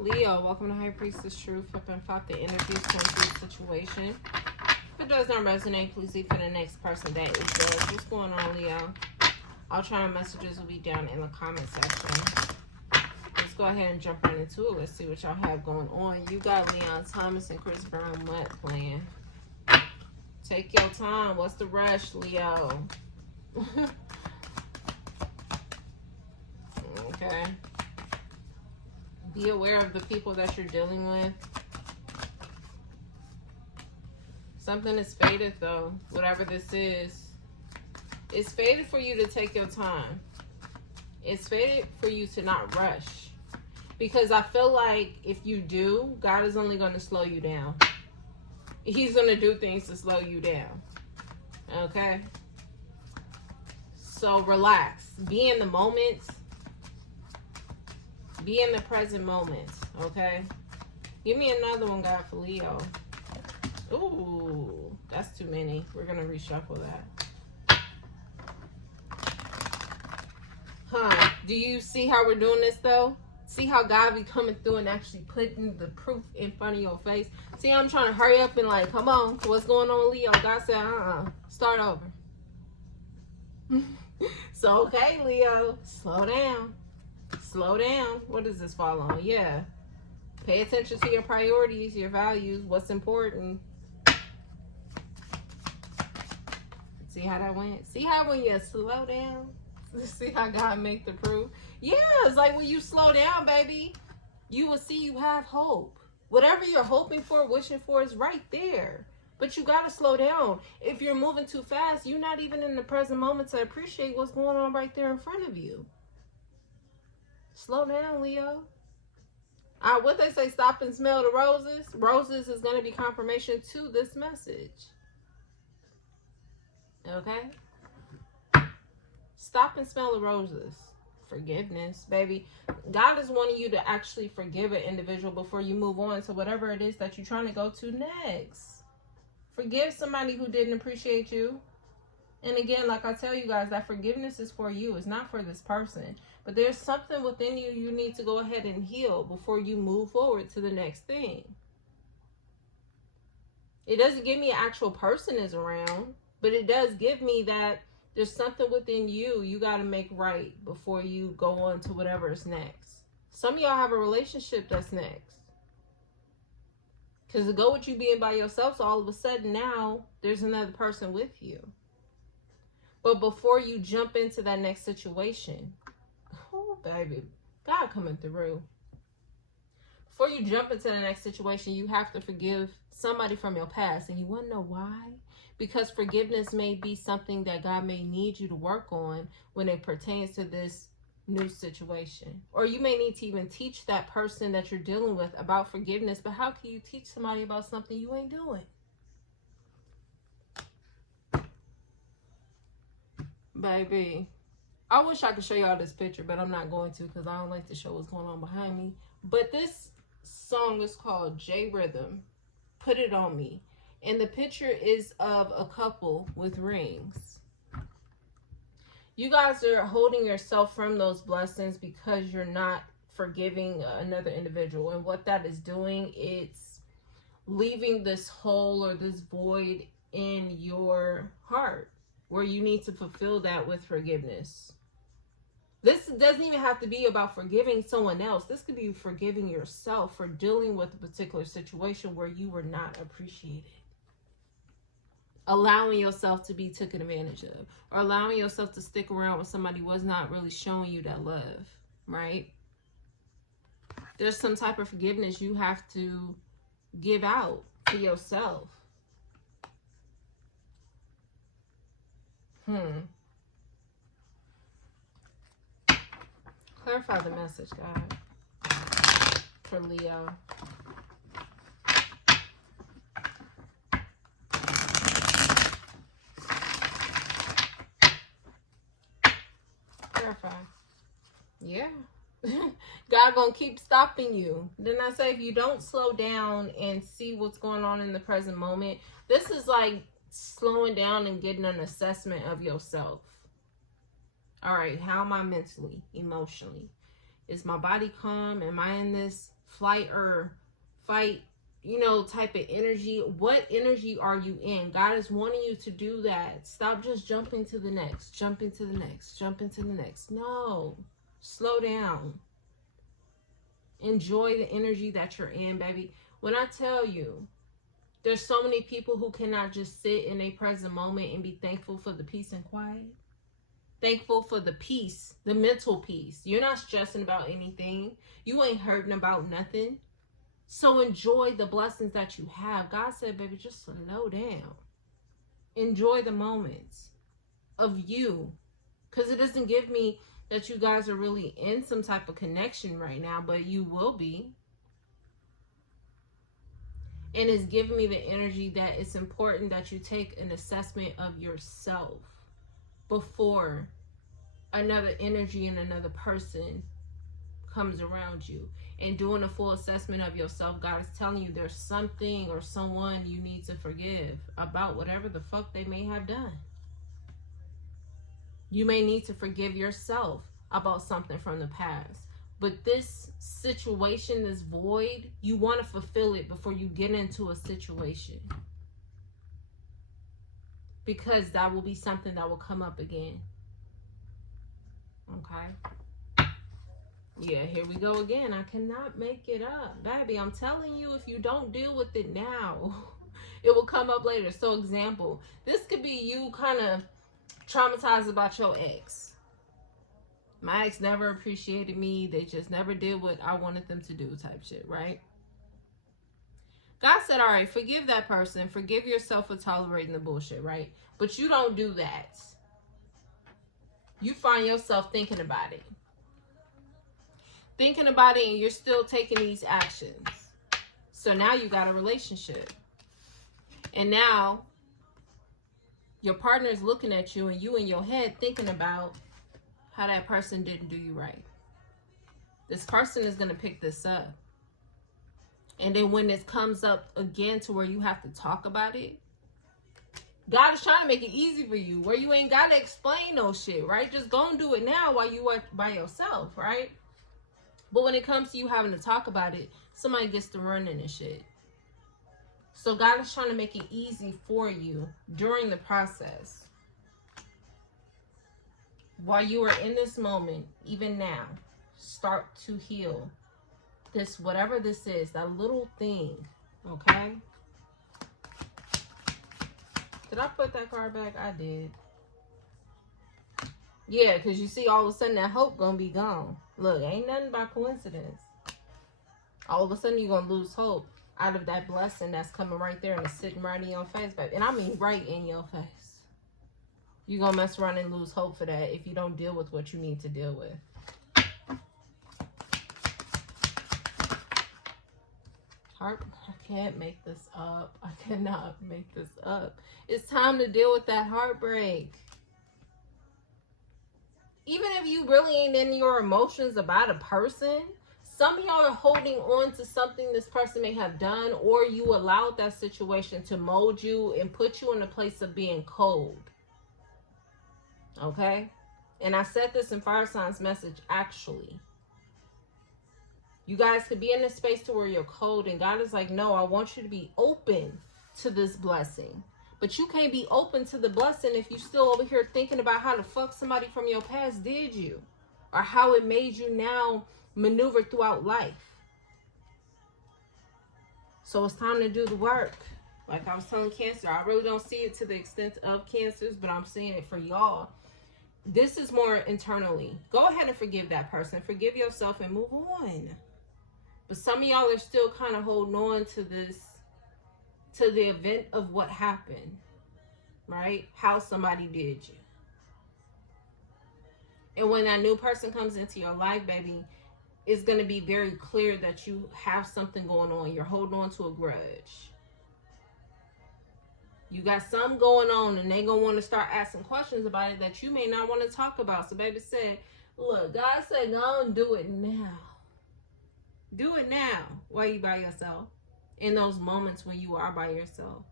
Leo, welcome to High Priestess Truth. Flip and flop the energies going through the situation. If it does not resonate, please leave for the next person that it does. What's going on, Leo? Alternate messages will be down in the comment section. Let's go ahead and jump right into it. Let's see what y'all have going on. You got Leon Thomas and Chris Brown what playing? Take your time. What's the rush, Leo? Okay. Be aware of the people that you're dealing with. Something is fated, though. Whatever this is. It's fated for you to take your time. It's fated for you to not rush. Because I feel like if you do, God is only going to slow you down. He's going to do things to slow you down. Okay? So relax. Be in the moment. Be in the present moment. Okay? Give me another one, God, for Leo. Ooh, that's too many. We're going to reshuffle that. Huh? Do you see how we're doing this, though? See how God be coming through and actually putting the proof in front of your face? See, I'm trying to hurry up and like, come on, what's going on, Leo? God said, start over. So, okay, Leo, slow down. Slow down. What does this fall on? Yeah. Pay attention to your priorities, your values, what's important. See how that went? See how when you slow down? See how God make the proof? Yeah, it's like when you slow down, baby, you will see you have hope. Whatever you're hoping for, wishing for is right there. But you got to slow down. If you're moving too fast, you're not even in the present moment to appreciate what's going on right there in front of you. Slow down, Leo. What they say, stop and smell the roses. Roses is going to be confirmation to this message. Okay? Stop and smell the roses. Forgiveness, baby. God is wanting you to actually forgive an individual before you move on to whatever it is that you're trying to go to next. Forgive somebody who didn't appreciate you. And again, like I tell you guys, that forgiveness is for you. It's not for this person. But there's something within you you need to go ahead and heal before you move forward to the next thing. It doesn't give me an actual person is around, but it does give me that there's something within you got to make right before you go on to whatever is next. Some of y'all have a relationship that's next. Because to go with you being by yourself, so all of a sudden now there's another person with you. But before you jump into that next situation, oh, baby, God coming through. Before you jump into the next situation, you have to forgive somebody from your past. And you want to know why? Because forgiveness may be something that God may need you to work on when it pertains to this new situation. Or you may need to even teach that person that you're dealing with about forgiveness. But how can you teach somebody about something you ain't doing? Baby, I wish I could show y'all this picture, but I'm not going to because I don't like to show what's going on behind me. But this song is called J Rhythm, Put It On Me. And the picture is of a couple with rings. You guys are holding yourself from those blessings because you're not forgiving another individual. And what that is doing, it's leaving this hole or this void in your heart where you need to fulfill that with forgiveness. This doesn't even have to be about forgiving someone else. This could be forgiving yourself for dealing with a particular situation where you were not appreciated. Allowing yourself to be taken advantage of. Or allowing yourself to stick around when somebody was not really showing you that love. Right? There's some type of forgiveness you have to give out to yourself. Clarify the message, God, for Leo. Clarify. Yeah. God gonna keep stopping you. Didn't I say if you don't slow down and see what's going on in the present moment, this is like slowing down and getting an assessment of yourself. All right, how am I mentally, emotionally? Is my body calm? Am I in this flight or fight, type of energy. What energy are you in? God is wanting you to do that. Stop just jumping to the next, jumping to the next, jumping to the next. No, slow down. Enjoy the energy that you're in, baby. When I tell you, there's so many people who cannot just sit in a present moment and be thankful for the peace and quiet. Thankful for the peace, the mental peace. You're not stressing about anything. You ain't hurting about nothing. So enjoy the blessings that you have. God said, baby, just slow down. Enjoy the moments of you. Because it doesn't give me that you guys are really in some type of connection right now, but you will be. And it's giving me the energy that it's important that you take an assessment of yourself before another energy and another person comes around you. And doing a full assessment of yourself, God is telling you there's something or someone you need to forgive about whatever the fuck they may have done. You may need to forgive yourself about something from the past. But this situation, this void, you want to fulfill it before you get into a situation. Because that will be something that will come up again. Okay? Yeah, here we go again. I cannot make it up. Baby, I'm telling you, if you don't deal with it now, it will come up later. So, example, this could be you kind of traumatized about your ex. My ex never appreciated me. They just never did what I wanted them to do type shit, right? God said, all right, forgive that person. Forgive yourself for tolerating the bullshit, right? But you don't do that. You find yourself thinking about it. Thinking about it, and you're still taking these actions. So now you got a relationship. And now your partner is looking at you, and you in your head thinking about how that person didn't do you right. This person is going to pick this up. And then when this comes up again to where you have to talk about it, God is trying to make it easy for you, where you ain't got to explain no shit, right? Just go and do it now while you are by yourself, right? But when it comes to you having to talk about it, somebody gets to running and shit. So God is trying to make it easy for you during the process. While you are in this moment, even now, start to heal this, whatever this is, that little thing, okay? Did I put that card back? I did. Yeah, because you see, all of a sudden, that hope gonna be gone. Look, ain't nothing by coincidence. All of a sudden, you're gonna lose hope out of that blessing that's coming right there and it's sitting right in your face, baby. And I mean right in your face. You're going to mess around and lose hope for that if you don't deal with what you need to deal with. Heart, I can't make this up. I cannot make this up. It's time to deal with that heartbreak. Even if you really ain't in your emotions about a person, some of y'all are holding on to something this person may have done, or you allowed that situation to mold you and put you in a place of being cold. Okay? And I said this in Fire Signs message, actually. You guys could be in a space to where you're cold, and God is like, no, I want you to be open to this blessing. But you can't be open to the blessing if you still over here thinking about how the fuck somebody from your past did you, or how it made you now maneuver throughout life. So it's time to do the work. Like I was telling Cancer, I really don't see it to the extent of Cancers, but I'm seeing it for y'all. This is more internally. Go ahead and forgive that person. Forgive yourself and move on. But some of y'all are still kind of holding on to this, to the event of what happened, right? How somebody did you. And when that new person comes into your life, baby, it's going to be very clear that you have something going on. You're holding on to a grudge. You got something going on, and they going to want to start asking questions about it that you may not want to talk about. So baby said, look, God said, go and do it now. Do it now while you by yourself. In those moments when you are by yourself.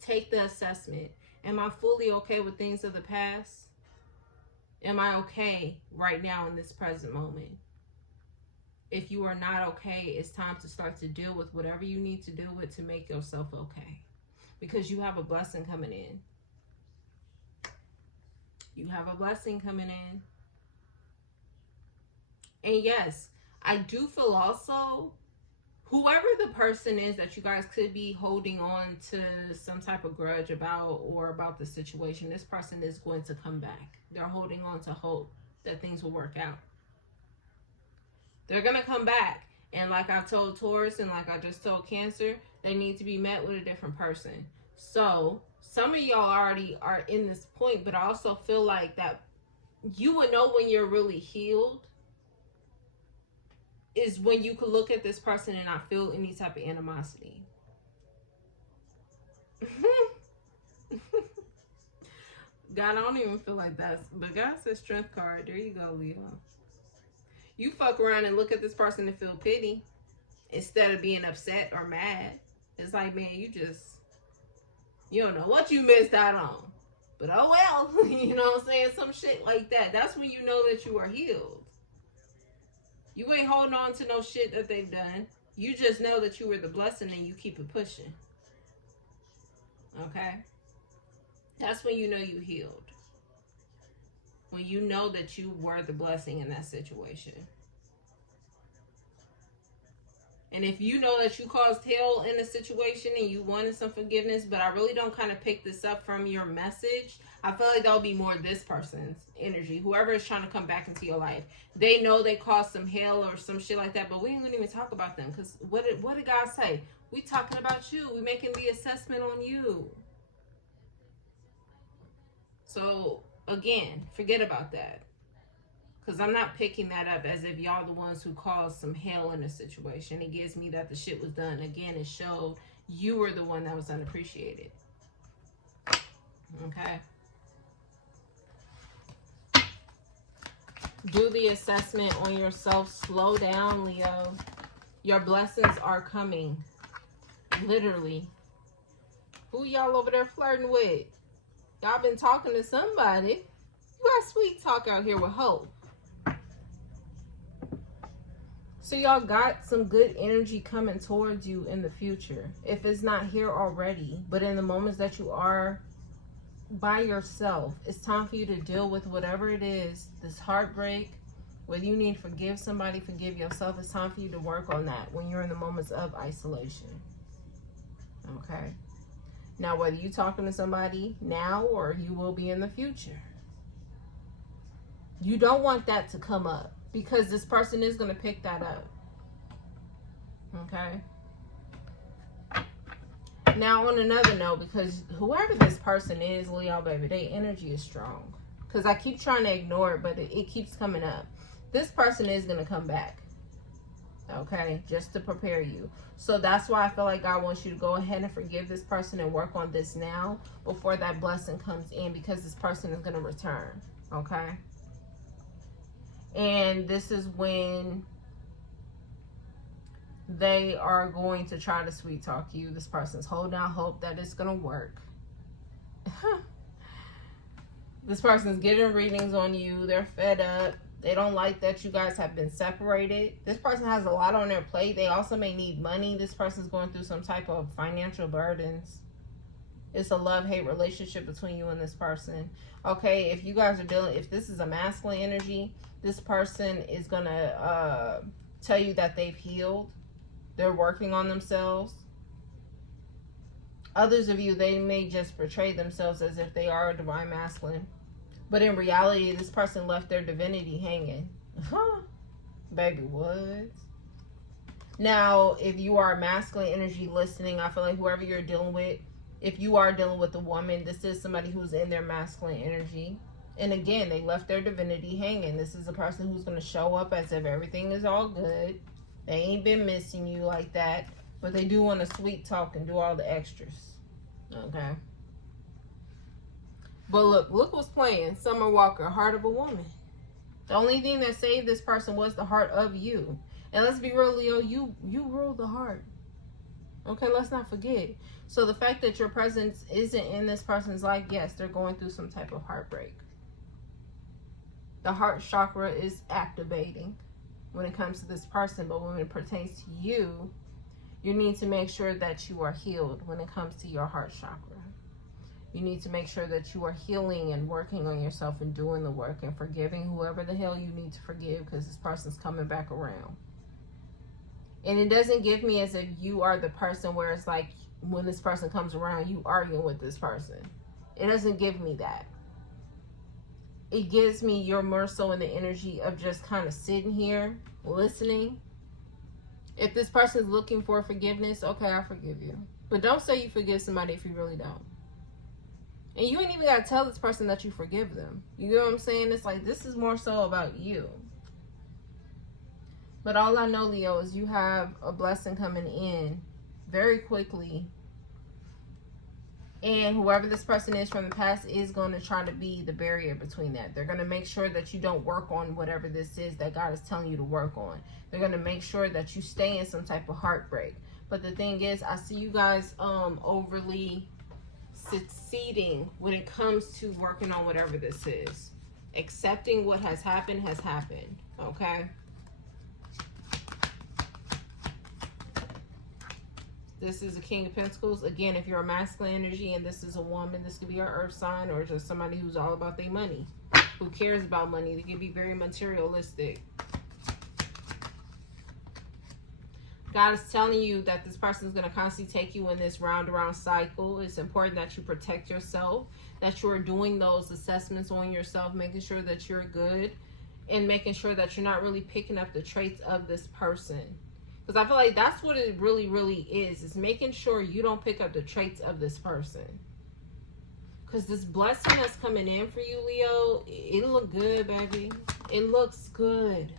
Take the assessment. Am I fully okay with things of the past? Am I okay right now in this present moment? If you are not okay, it's time to start to deal with whatever you need to deal with to make yourself okay. Because you have a blessing coming in. You have a blessing coming in. And yes, I do feel also, whoever the person is that you guys could be holding on to some type of grudge about or about the situation, this person is going to come back. They're holding on to hope that things will work out. They're going to come back. And like I told Taurus and like I just told Cancer, they need to be met with a different person. So some of y'all already are in this point, but I also feel like that you would know when you're really healed is when you could look at this person and not feel any type of animosity. God, I don't even feel like that. But God says strength card. There you go, Leo. You fuck around and look at this person and feel pity instead of being upset or mad. It's like, man, you don't know what you missed out on. But oh well, you know what I'm saying? Some shit like that. That's when you know that you are healed. You ain't holding on to no shit that they've done. You just know that you were the blessing and you keep it pushing. Okay? That's when you know you healed. When you know that you were the blessing in that situation. And if you know that you caused hell in a situation and you wanted some forgiveness, but I really don't kind of pick this up from your message, I feel like that'll be more this person's energy. Whoever is trying to come back into your life. They know they caused some hell or some shit like that, but we ain't gonna even talk about them. Because what did God say? We talking about you. We making the assessment on you. So, again, forget about that. Because I'm not picking that up as if y'all the ones who caused some hell in a situation. It gives me that the shit was done. Again, it showed you were the one that was unappreciated. Okay? Do the assessment on yourself. Slow down, Leo. Your blessings are coming. Literally. Who y'all over there flirting with? Y'all been talking to somebody. You got sweet talk out here with hope. So y'all got some good energy coming towards you in the future. If it's not here already, but in the moments that you are by yourself, it's time for you to deal with whatever it is, this heartbreak, whether you need to forgive somebody, forgive yourself. It's time for you to work on that when you're in the moments of isolation. Okay? Now, whether you're talking to somebody now or you will be in the future, you don't want that to come up. Because this person is going to pick that up. Okay? Now, on another note, because whoever this person is, Leo, baby, their energy is strong. Because I keep trying to ignore it, but it keeps coming up. This person is going to come back. Okay? Just to prepare you. So that's why I feel like God wants you to go ahead and forgive this person and work on this now before that blessing comes in. Because this person is going to return. Okay? And this is when they are going to try to sweet talk you. This person's holding out hope that it's going to work. This person's getting readings on you. They're fed up. They don't like that you guys have been separated. This person has a lot on their plate. They also may need money. This person's going through some type of financial burdens. It's a love-hate relationship between you and this person. Okay, if you guys are dealing, if this is a masculine energy, this person is going to tell you that they've healed. They're working on themselves. Others of you, they may just portray themselves as if they are a divine masculine. But in reality, this person left their divinity hanging. Baby, what? Now, if you are masculine energy listening, I feel like whoever you're dealing with, if you are dealing with a woman, this is somebody who's in their masculine energy. And again, they left their divinity hanging. This is a person who's going to show up as if everything is all good. They ain't been missing you like that. But they do want to sweet talk and do all the extras. Okay. But look what's playing. Summer Walker, Heart of a Woman. The only thing that saved this person was the heart of you. And let's be real, Leo, you rule the heart. Okay, let's not forget. So the fact that your presence isn't in this person's life, yes, they're going through some type of heartbreak. The heart chakra is activating. when it comes to this person, but when it pertains to you, you need to make sure that you are healed when it comes to your heart chakra. You need to make sure that you are healing and working on yourself and doing the work and forgiving whoever the hell you need to forgive, because this person's coming back around. And it doesn't give me as if you are the person where it's like when this person comes around, you arguing with this person. It doesn't give me that. It gives me you're more so in the energy of just kind of sitting here, listening. If this person's looking for forgiveness, okay, I forgive you. But don't say you forgive somebody if you really don't. And you ain't even got to tell this person that you forgive them. You get what I'm saying? It's like, this is more so about you. But all I know, Leo, is you have a blessing coming in very quickly. And whoever this person is from the past is going to try to be the barrier between that. They're going to make sure that you don't work on whatever this is that God is telling you to work on. They're going to make sure that you stay in some type of heartbreak. But the thing is, I see you guys overly succeeding when it comes to working on whatever this is. Accepting what has happened, okay? This is a King of Pentacles. Again, if you're a masculine energy and this is a woman, this could be an earth sign or just somebody who's all about their money, who cares about money. They can be very materialistic. God is telling you that this person is going to constantly take you in this round-around cycle. It's important that you protect yourself, that you are doing those assessments on yourself, making sure that you're good, and making sure that you're not really picking up the traits of this person. Because I feel like that's what it really, really is making sure you don't pick up the traits of this person. Because this blessing that's coming in for you, Leo, it look good, baby. It looks good.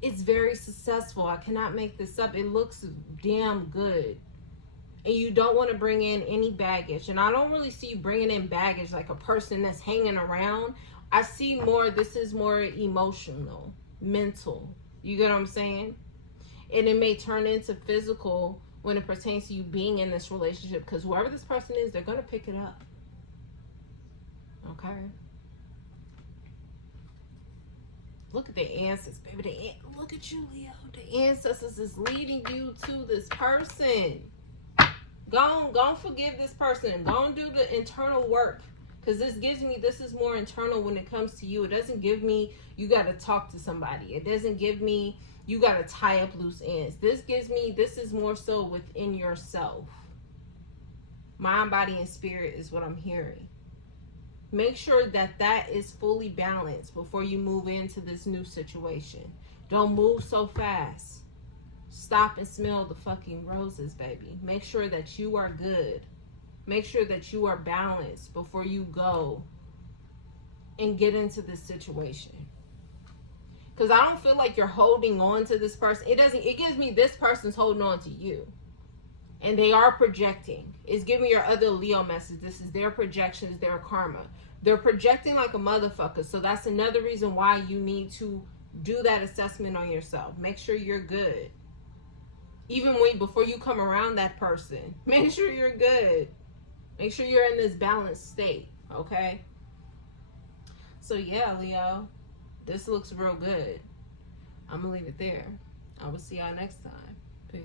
It's very successful. I cannot make this up. It looks damn good. And you don't want to bring in any baggage. And I don't really see you bringing in baggage like a person that's hanging around. I see more, this is more emotional, mental. You get what I'm saying? And it may turn into physical when it pertains to you being in this relationship. Because whoever this person is, they're going to pick it up. Okay? Look at the ancestors, baby. Look at you, Leo. The ancestors is leading you to this person. Go on, forgive this person. Go and do the internal work. Because this gives me, this is more internal when it comes to you. It doesn't give me, you got to talk to somebody. It doesn't give me, you got to tie up loose ends. This gives me, this is more so within yourself. Mind, body, and spirit is what I'm hearing. Make sure that that is fully balanced before you move into this new situation. Don't move so fast. Stop and smell the fucking roses, baby. Make sure that you are good. Make sure that you are balanced before you go and get into this situation. Because I don't feel like you're holding on to this person. It gives me this person's holding on to you. And they are projecting. It's giving your other Leo message. This is their projections, their karma. They're projecting like a motherfucker. So that's another reason why you need to do that assessment on yourself. Make sure you're good. Even before you come around that person, make sure you're good. Make sure you're in this balanced state. Okay? So yeah, Leo, this looks real good. I'm going to leave it there. I will see y'all next time. Peace.